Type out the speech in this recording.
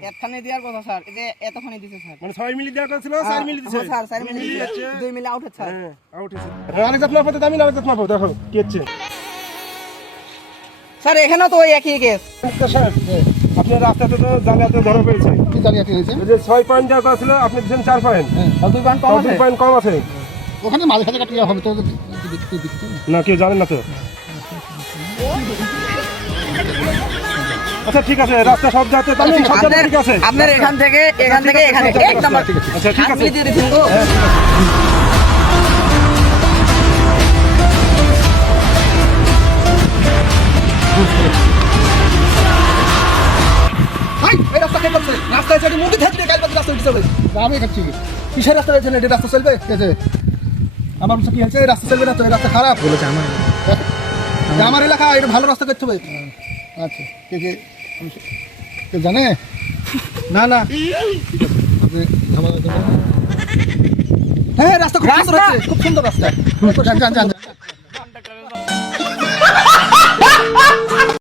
এতখানি দেওয়ার কথা স্যার, এই যে এতখানি দিছে স্যার। মানে 6 মিলি দেওয়ার কথা ছিল, 4 মিলি দিছে। স্যার 4 মিলি দিছে, 2 মিলি আউট হচ্ছে স্যার। হ্যাঁ, আউট হয়েছে। আরেক জাত মাপো, আমি আরেক জাত মাপো, দেখো কি হচ্ছে। স্যার এখানেও তো ওই একই কেস। সাহেব, আপনার রাস্তাতে তো জালিয়াতি ধরা পড়েছে। কি জালিয়াতি হয়েছে? এই যে 6 পয়েন্ট দেওয়ার কথা ছিল, আপনি দিয়েছেন 4 পয়েন্ট। আর 2 পয়েন্ট কম আছে। 2 পয়েন্ট কম আছে। ওখানে মাঝে সাথে কাটিয়ে হবে তো না, কেউ জানেন না তো। আচ্ছা ঠিক আছে, রাস্তা সব যাতে তাহলে সব যাতে ঠিক আছে। আপনার এখান থেকে এখানে এক নাম্বার। আচ্ছা ঠিক আছে। দিয়ে দিছেন তো। ভাই এই রাস্তা কে করছে? রাস্তায় যদি মুন্ডি থাকলে কাল বাদ রাস্তা উঠে যাবে। আমি খাচ্ছি কিসের রাস্তা রয়েছে না? এটা রাস্তা চলবে কেছে? আমার কি হয়েছে? রাস্তা চলবে না তো, এই রাস্তা খারাপ বলেছে আমার এলাকা, এটা ভালো রাস্তা করতে হবে। আচ্ছা কে কে কে জানে? না না আপনি ঝামেলা করবেন না। হ্যাঁ রাস্তা খুব সুন্দর আছে, খুব সুন্দর রাস্তা। যান যান যান